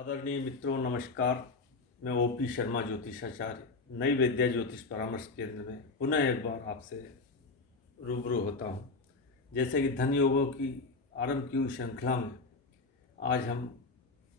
आदरणीय मित्रों, नमस्कार। मैं ओपी शर्मा ज्योतिषाचार्य नई विद्या ज्योतिष परामर्श केंद्र में पुनः एक बार आपसे रूबरू होता हूँ। जैसे कि धन योगों की आरंभ की हुई श्रृंखला में आज हम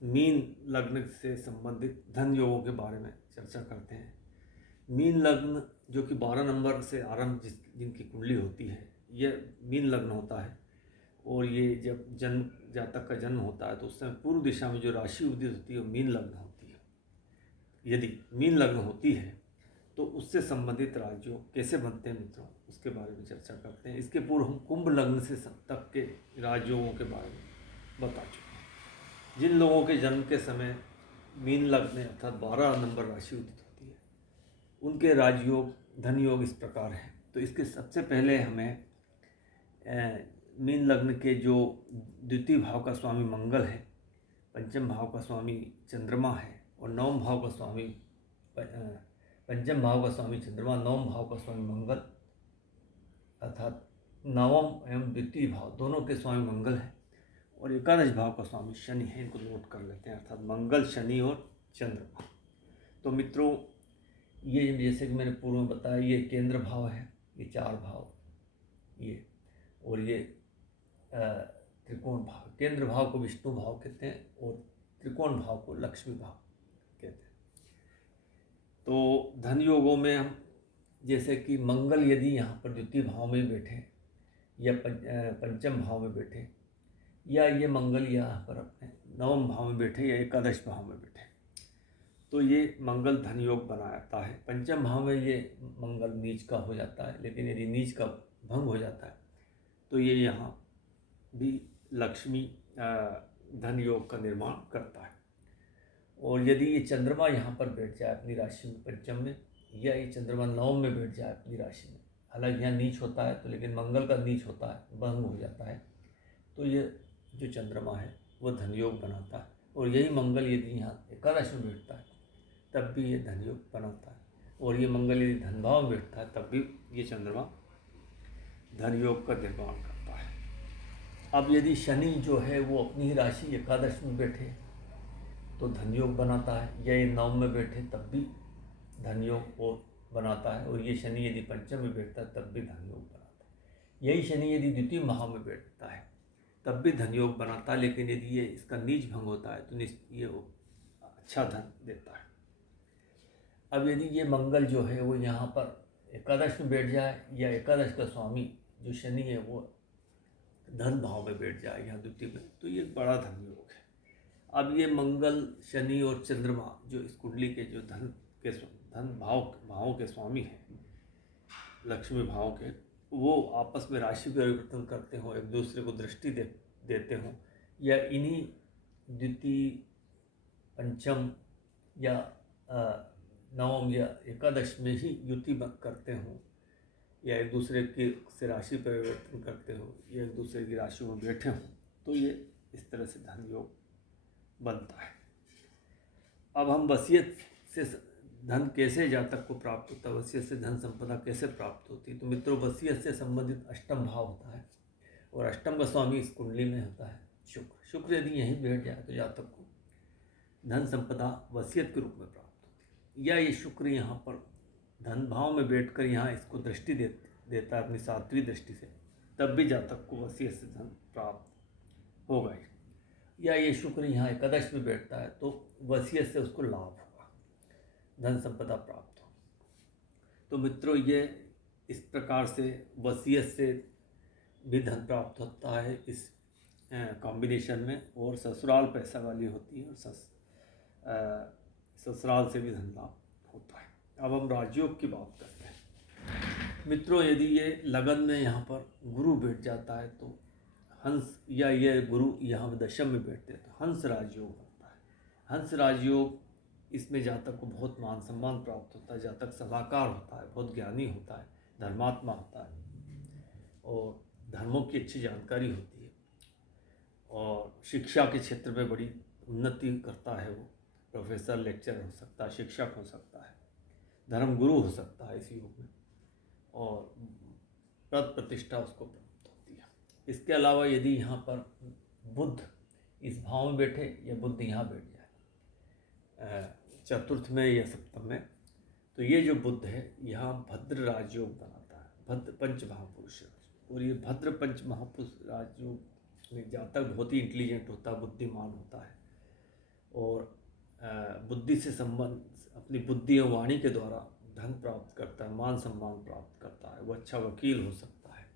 मीन लग्न से संबंधित धन योगों के बारे में चर्चा करते हैं। मीन लग्न जो कि 12 नंबर से आरंभ जिनकी कुंडली होती है, यह मीन लग्न होता है। और ये जब जन्म जातक का जन्म होता है तो उस समय पूर्व दिशा में जो राशि उदित होती है वो मीन लग्न होती है। यदि मीन लग्न होती है तो उससे संबंधित राज्यों कैसे बनते हैं मित्रों, उसके बारे में चर्चा करते हैं। इसके पूर्व हम कुंभ लग्न से तक के राजयोगों के बारे में बता चुके हैं। जिन लोगों के जन्म के समय मीन लग्न अर्थात 12 नंबर राशि उदित होती है उनके राजयोग धन योग इस प्रकार है। तो इसके सबसे पहले हमें मीन लग्न के जो द्वितीय भाव का स्वामी मंगल है, पंचम भाव का स्वामी चंद्रमा है और नवम भाव का स्वामी पंचम भाव का स्वामी चंद्रमा, नवम भाव का स्वामी मंगल अर्थात नवम एवं द्वितीय भाव दोनों के स्वामी मंगल है और एकादश भाव का स्वामी शनि है। इनको नोट कर लेते हैं, अर्थात मंगल, शनि और चंद्रमा। तो मित्रों, ये जैसे कि मैंने पूर्व में बताया, ये केंद्र भाव है, ये 4 भाव, ये और ये त्रिकोण भाव। केंद्र भाव को विष्णु भाव कहते हैं और त्रिकोण भाव को लक्ष्मी भाव कहते हैं। तो धन योगों में हम जैसे कि मंगल यदि यहाँ पर द्वितीय भाव में बैठे या पंचम भाव में बैठे, या ये मंगल यहाँ पर अपने नवम भाव में बैठे या एकादश भाव में बैठे, तो ये मंगल धन योग बनाता है। पंचम भाव में ये मंगल नीच का हो जाता है, लेकिन यदि नीच का भंग हो जाता है तो ये यहाँ भी लक्ष्मी धन योग का निर्माण करता है। और यदि ये चंद्रमा यहाँ पर बैठ जाए अपनी राशि में पंचम में, या ये चंद्रमा नवम में बैठ जाए अपनी राशि में, हालांकि यहाँ नीच होता है तो लेकिन मंगल का नीच होता है, भंग हो जाता है, तो ये जो चंद्रमा है वो धन योग बनाता है। और यही मंगल यदि यहाँ एकादश में बैठता है तब भी ये धन योग बनाता है। और ये मंगल यदि धन भाव में बैठता है तब भी ये चंद्रमा धन योग का निर्माण करता है। अब यदि शनि जो है वो अपनी ही राशि एकादश में बैठे तो धन योग बनाता है, या ये नवम में बैठे तब भी धन योग और बनाता है। और ये शनि यदि पंचम में बैठता है तब भी धन योग बनाता है। यही शनि यदि द्वितीय भाव में बैठता है तब भी धन योग बनाता है, लेकिन यदि ये इसका नीच भंग होता है तो ये अच्छा धन देता है। अब यदि ये मंगल जो है वो यहाँ पर एकादश में बैठ जाए, या एकादश का स्वामी जो शनि है वो धन भाव में बैठ जाए यहाँ द्वितीय में, तो ये बड़ा धन योग है। अब ये मंगल, शनि और चंद्रमा जो इस कुंडली के जो धन भावों के स्वामी हैं, लक्ष्मी भाव के, वो आपस में राशि परिवर्तन करते हो, एक दूसरे को दृष्टि देते हों, या इन्हीं द्वितीय, पंचम या नवम या एकादश में ही युति करते हों, या एक दूसरे की से राशि परिवर्तन करते हो, या एक दूसरे की राशि में बैठे हों, तो ये इस तरह से धन योग बनता है। अब हम वसीयत से धन कैसे जातक को प्राप्त होता है, वसीयत से धन संपदा कैसे प्राप्त होती है। तो मित्रों, वसीयत से संबंधित अष्टम भाव होता है और अष्टम का स्वामी इस कुंडली में होता है शुक्र। शुक्र यदि यहीं बैठ जाए तो जातक को धन संपदा वसीयत के रूप में प्राप्त होती है। या ये शुक्र यहाँ पर धन भाव में बैठकर यहाँ इसको दृष्टि देता है अपनी सात्विक दृष्टि से, तब भी जातक को वसीयत से धन प्राप्त होगा। या ये शुक्र यहाँ एकादश में बैठता है तो वसीयत से उसको लाभ होगा, धन संपदा प्राप्त हो। तो मित्रों, ये इस प्रकार से वसीयत से भी धन प्राप्त होता है इस कॉम्बिनेशन में। और ससुराल पैसा वाली होती है और ससुराल से भी धन लाभ होता है। अब हम राजयोग की बात करते हैं। मित्रों, यदि ये लगन में यहाँ पर गुरु बैठ जाता है तो हंस, या ये गुरु यहाँ दशम में बैठते हैं तो हंस राजयोग होता है। हंस राजयोग, इसमें जातक को बहुत मान सम्मान प्राप्त होता है, जातक सलाहकार होता है, बहुत ज्ञानी होता है, धर्मात्मा होता है और धर्मों की अच्छी जानकारी होती है और शिक्षा के क्षेत्र में बड़ी उन्नति करता है। वो प्रोफेसर, लेक्चरर हो सकता है, शिक्षक हो सकता है, धर्म गुरु हो सकता है इस युग में, और पद प्रतिष्ठा उसको प्राप्त होती है। इसके अलावा यदि यहाँ पर बुध इस भाव में बैठे या बुध यहाँ बैठ जाए चतुर्थ में या सप्तम में। तो ये जो बुध है यहाँ भद्र राजयोग बनाता है, भद्र पंच महापुरुष। और ये भद्र पंच महापुरुष राजयोग में जातक बहुत ही इंटेलिजेंट होता है, बुद्धिमान होता है और बुद्धि से संबंध, अपनी बुद्धि और वाणी के द्वारा धन प्राप्त करता है, मान सम्मान प्राप्त करता है। वो अच्छा वकील हो सकता है,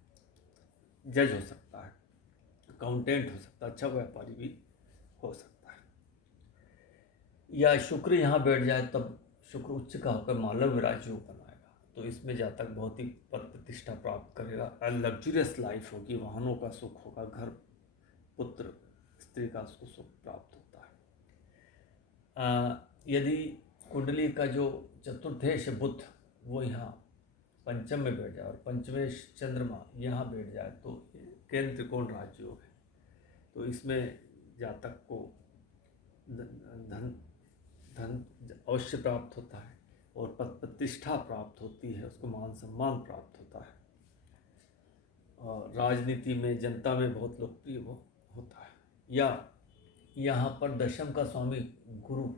जज हो सकता है, अकाउंटेंट हो सकता है, अच्छा व्यापारी भी हो सकता है। या शुक्र यहाँ बैठ जाए तब शुक्र उच्च का होकर मालव राजयोग बनाएगा, तो इसमें जातक बहुत ही पद प्रतिष्ठा प्राप्त करेगा, लग्जरियस लाइफ होगी, वाहनों का सुख होगा, घर पुत्र स्त्री का उसको सुख प्राप्त होता है। यदि कुंडली का जो चतुर्थेश बुध वो यहाँ पंचम में बैठ जाए और पंचमेश चंद्रमा यहाँ बैठ जाए तो केंद्र त्रिकोण राजयोग है। तो इसमें जातक को धन अवश्य प्राप्त होता है और पद प्रतिष्ठा प्राप्त होती है, उसको मान सम्मान प्राप्त होता है और राजनीति में जनता में बहुत लोकप्रिय वो होता है। या यहाँ पर दशम का स्वामी गुरु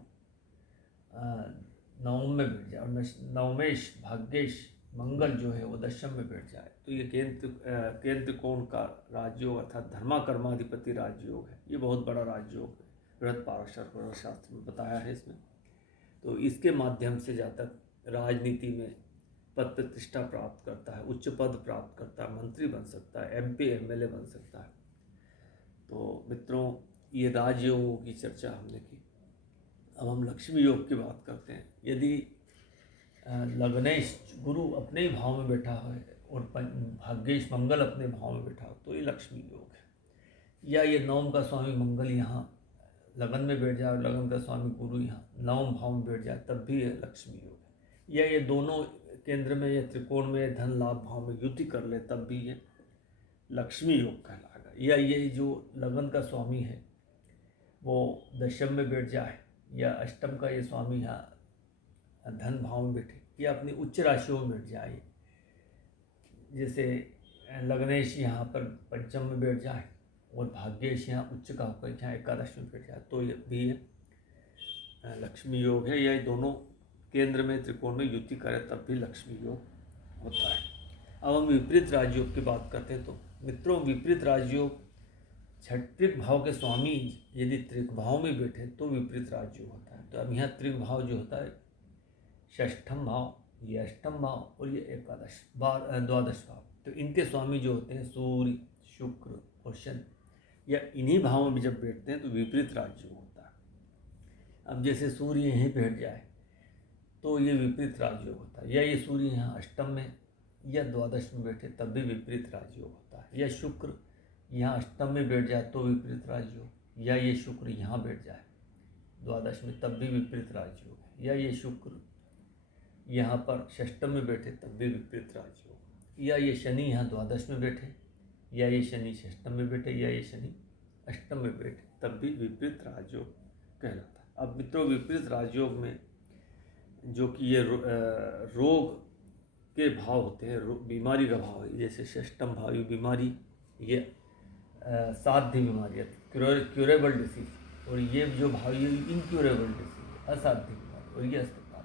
नवम में बैठ जाए और नवमेश भाग्येश मंगल जो है वो दशम में बैठ जाए तो ये केंद्र कोण का राजयोग अर्थात धर्मा कर्माधिपति राजयोग है। ये बहुत बड़ा राजयोग है, बृहद पाराशर शास्त्र में बताया है इसमें। तो इसके माध्यम से जातक राजनीति में पद प्रतिष्ठा प्राप्त करता है, उच्च पद प्राप्त करता है, मंत्री बन सकता है, MP MLA बन सकता है। तो मित्रों, ये राजयोगों की चर्चा हमने की। अब हम लक्ष्मी योग की बात करते हैं। यदि लग्नेश गुरु अपने ही भाव में बैठा है और भाग्येश मंगल अपने भाव में बैठा हो तो ये लक्ष्मी योग है। या ये नवम का स्वामी मंगल यहाँ लगन में बैठ जाए और लगन का स्वामी गुरु यहाँ नवम भाव में बैठ जाए तब भी ये लक्ष्मी योग है। या ये दोनों केंद्र में या त्रिकोण में धन लाभ भाव में युति कर ले तब भी ये लक्ष्मी योग कहलाएगा। या ये जो लगन का स्वामी है वो दशम में बैठ जाए या अष्टम का ये स्वामी यहाँ धन भाव में बैठे या अपनी उच्च राशियों में बैठ जाए, जैसे लग्नेश यहाँ पर पंचम में बैठ जाए और भाग्येश यहाँ उच्च का होकर यहाँ एकादश में बैठ जाए तो ये भी लक्ष्मी योग है। या ये दोनों केंद्र में त्रिकोण में युति करे तब भी लक्ष्मी योग होता है। अब हम विपरीत राजयोग की बात करते हैं। तो मित्रों, विपरीत राजयोग छठिक भाव के स्वामी यदि त्रिक भाव में बैठे तो विपरीत राजयोग होता है। तो अब यहाँ त्रिक भाव जो होता है षष्ठम भाव, ये अष्टम भाव और ये एकादश द्वादश भाव, तो इनके स्वामी जो होते हैं सूर्य, शुक्र और शनि, या इन्हीं भावों में जब बैठते हैं तो विपरीत राजयोग होता है। अब जैसे सूर्य यहीं बैठ जाए तो ये विपरीत राजयोग होता है। या ये सूर्य यहाँ अष्टम में या द्वादश में बैठे तब भी विपरीत राजयोग होता है। या शुक्र यहाँ अष्टम में बैठ जाए तो विपरीत राजयोग, या ये शुक्र यहाँ बैठ जाए द्वादश में तब भी विपरीत राजयोग है। या ये शुक्र यहाँ पर षष्टम में बैठे तब भी विपरीत राजयोग, या ये शनि यहाँ द्वादश में बैठे, या ये शनि षष्टम में बैठे, या ये शनि अष्टम में बैठे तब भी विपरीत राजयोग कहलाता है। अब मित्रों, विपरीत राजयोग में जो कि ये रोग के भाव होते हैं, बीमारी का भाव है, जैसे षष्टम भाव बीमारी, ये साध्य बीमारी क्यूरेबल डिसीज, और ये जो भाव ये इनक्यूरेबल डिसीज असाध्य बीमारी, और ये अस्पताल,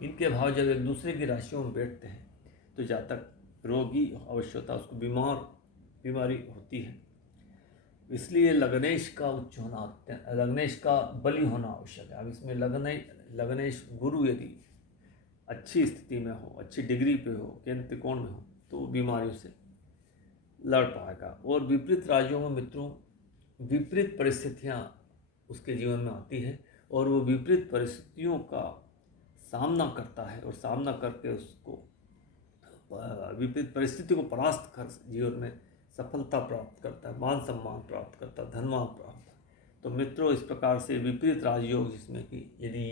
इनके भाव जब एक दूसरे की राशियों में बैठते हैं तो जातक रोगी अवश्य होता है, उसको बीमारी होती है। इसलिए लग्नेश का उच्च होना, लग्नेश का बलि होना आवश्यक है। अब इसमें लग्नेश गुरु यदि अच्छी स्थिति में हो, अच्छी डिग्री पे हो, केंद्र त्रिकोण में हो तो बीमारियों से लड़ पाएगा। और विपरीत राज्यों में मित्रों विपरीत परिस्थितियाँ उसके जीवन में आती है और वो विपरीत परिस्थितियों का सामना करता है और सामना करके उसको विपरीत परिस्थिति को परास्त कर जीवन में सफलता प्राप्त करता है, मान सम्मान प्राप्त करता है, धनवान प्राप्त। तो मित्रों, इस प्रकार से विपरीत राजयोग, जिसमें कि यदि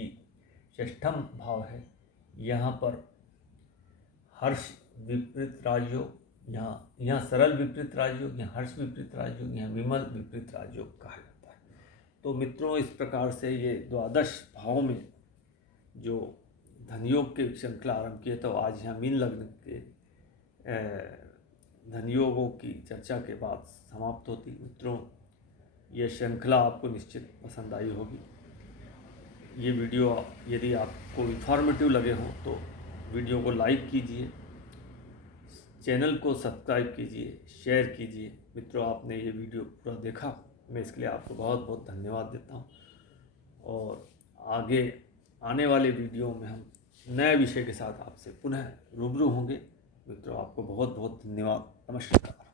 षष्ठम भाव है, यहाँ पर हर्ष विपरीत राजयोग, यहाँ सरल विपरीत राजयोग, यहाँ हर्ष विपरीत राजयोग, यहाँ विमल विपरीत राजयोग कहा जाता है। तो मित्रों, इस प्रकार से ये द्वादश भाव में जो धनयोग की श्रृंखला आरंभ की है, तो आज यहाँ मीन लग्न के धनयोगों की चर्चा के बाद समाप्त होती। मित्रों, ये श्रृंखला आपको निश्चित पसंद आई होगी। ये वीडियो यदि आपको इन्फॉर्मेटिव लगे हों तो वीडियो को लाइक कीजिए, चैनल को सब्सक्राइब कीजिए, शेयर कीजिए। मित्रों, आपने ये वीडियो पूरा देखा, मैं इसके लिए आपको बहुत बहुत धन्यवाद देता हूँ। और आगे आने वाले वीडियो में हम नए विषय के साथ आपसे पुनः रूबरू होंगे। मित्रों, आपको बहुत बहुत धन्यवाद। नमस्कार।